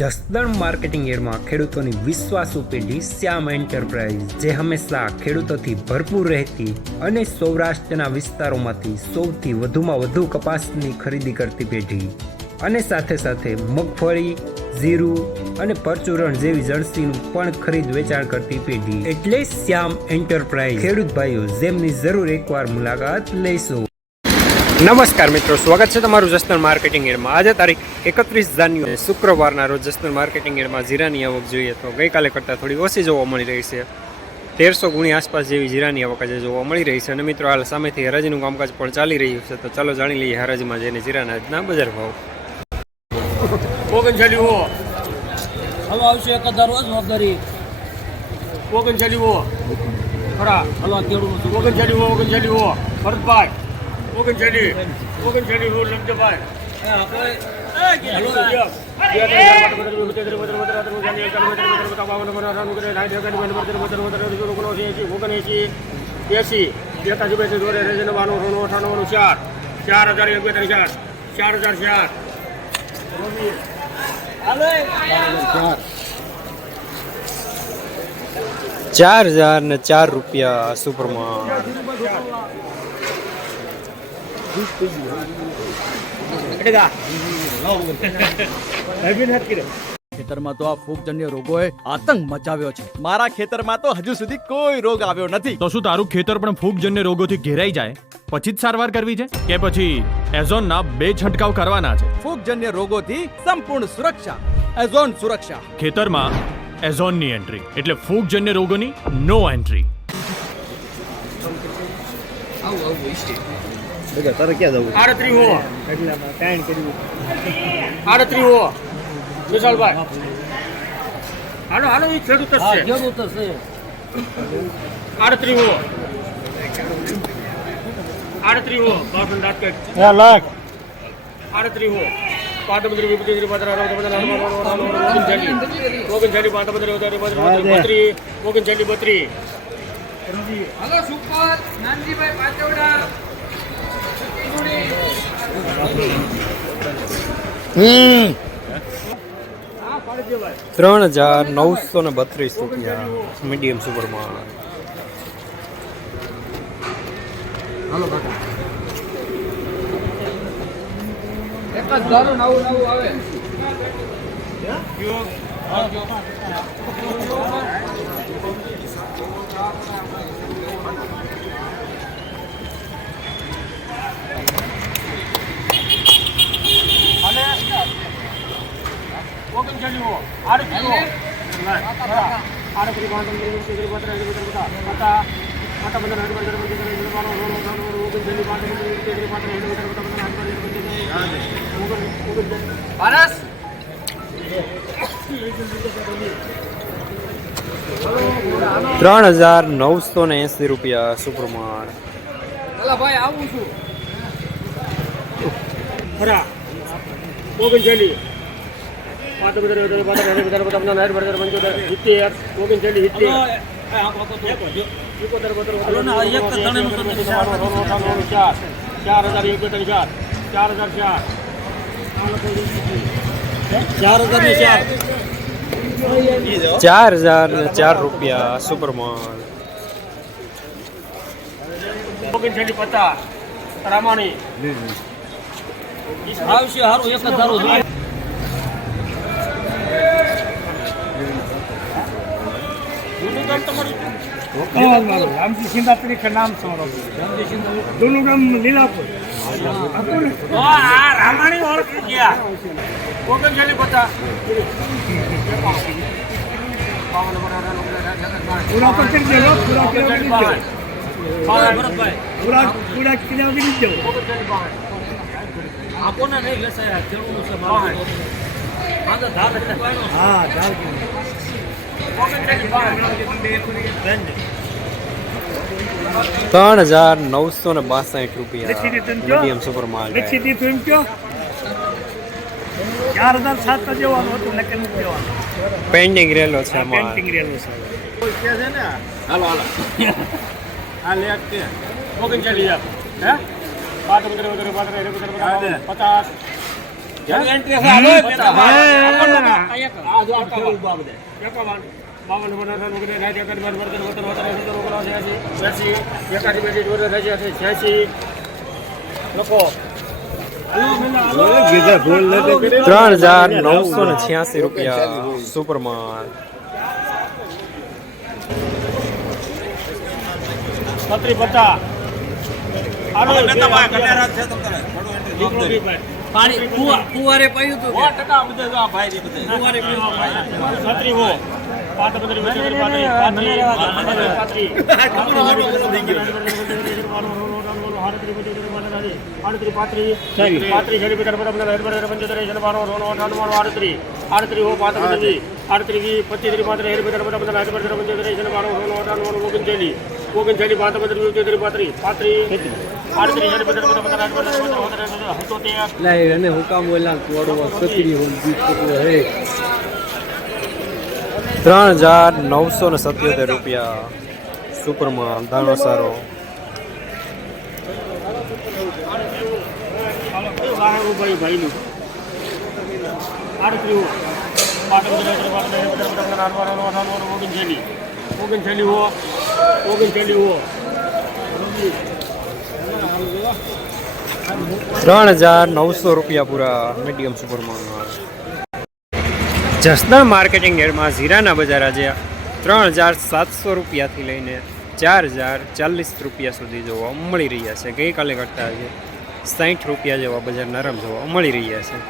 Jasdan marketing યાર્ડમાં ખેડૂતોની વિશ્વાસુ પેઢી શ્યામ એન્ટરપ્રાઇઝ, જે હંમેશા ખેડૂતોથી ભરપૂર રહેતી અને સૌરાષ્ટ્રના વિસ્તારોમાંથી સૌથી વધુમાં વધુ કપાસની ખરીદી કરતી પેઢી અને સાથે સાથે મગફળી, જીરું અને પરચુરણ જેવી જણસીનું પણ ખરીદ વેચાણ કરતી પેઢી એટલે શ્યામ એન્ટરપ્રાઇઝ ખેડૂત ભાઈઓ, જેમની જરૂર એકવાર મુલાકાત લઈશું। નમસ્કાર મિત્રો, સ્વાગત છે તમારું જસદણ માર્કેટિંગ યાર્ડમાં। આજે તારીખ 31 જાન્યુઆરી શુક્રવારના રોજ જસદણ માર્કેટિંગ યાર્ડમાં જીરાની આવક જોઈએ તો ગઈકાલે કરતાં થોડી ઓછી જોવા મળી રહી છે। 1300 ગુણી આસપાસ જેવી જીરાની આવક આજે જોવા મળી રહી છે। અને મિત્રો હાલ સામેથી હરાજીનું કામકાજ પણ ચાલી રહ્યું છે, તો ચાલો જાણી લઈએ હરાજીમાં જઈને જીરાના આજના બજાર ભાવ। આવશે 1000 રોજ વગરી ખરા હલો કેડું ભરતભાઈ લંજભાઈ ₹4004 સુપરમાં। ખેતરમાં તો આ ફૂગજન્ય રોગોએ આતંક મચાવ્યો છે। મારા ખેતરમાં તો હજુ સુધી કોઈ રોગ આવ્યો નથી। તો શું તારું ખેતર પણ ફૂગજન્ય રોગોથી ઘેરાઈ જાય પછી જ સારવાર કરવી છે કે પછી એઝોનના 2 છંટકાવ કરવાના છે? ફૂગજન્ય રોગોથી સંપૂર્ણ સુરક્ષા, એઝોન સુરક્ષા। ખેતરમાં એઝોનની એન્ટ્રી એટલે ફૂગજન્ય રોગોની નો એન્ટ્રી। તારે ક્યાં જવું? 38 હો વિશાલભાઈ, હાલો હાલો, એ ખેડૂત જ છે। 38 હો 38 હો બાપન દાટકે 38 હો પાટમંત્રી વિપુત્રી પત્ર ઓગણચાલી પાટમંત્રી 32 હલો સુપર નાનજીભાઈ પાચોડા 3932 રૂપિયા મીડિયમ સુપરમાં। એક જ ધારું નવું આવે પારસ 3980 રૂપિયા સુપરમાં। ચલા ભાઈ આવું છું ખરા ઓગણચાલી પાટમંત્રી 4004 રૂપિયા સુપરમાં। ઓગણચાલી 50 રામાણી આવશે હારું એક જ ધારું રામજી સિંધા તરીકે નામ છે જૂનું ગામ લીલાપુર। રામાણી ઓળખી ગયા 3950 પૂરા પર કરી દેવો, પૂરા કર્યા વગર દેવો। આપો ને નહીં લેસાય કેળું છે હા ધાર 3962 રૂપિયા મીડિયમ સુપરમાં। 4007 જેવાનું હતું, નક્કી નથી દેવાનું, પેન્ડિંગ રહેલો છે આમાં। પેન્ટિંગ રહેલું છે ને। હાલો હાલો આ લેટ છે 39 હે પાટમંત્રી 50 એન્ટ્રી હાલો આ જો આ ખેડૂત બાબતે 51 52 55 લોકો 3,986 રૂપિયા સુપરમાન. 50 પાણી ફુવારે પાયું હતું કે? એને હું કામ બોલા થોડું સતરી હું ગીત હે 3,977 રૂપિયા સુપરમાન દાણો સારો. ₹3,900 પૂરા મીડિયમ સુપરમાન. જસદણ માર્કેટિંગ યાર્ડમાં જીરાના બજાર આજે 3,700 રૂપિયાથી લઈને 4,040 રૂપિયા સુધી જોવા મળી રહ્યા છે. ગઈકાલે કરતાં આજે 60 રૂપિયા જેવા બજાર નરમ જોવા મળી રહ્યા છે.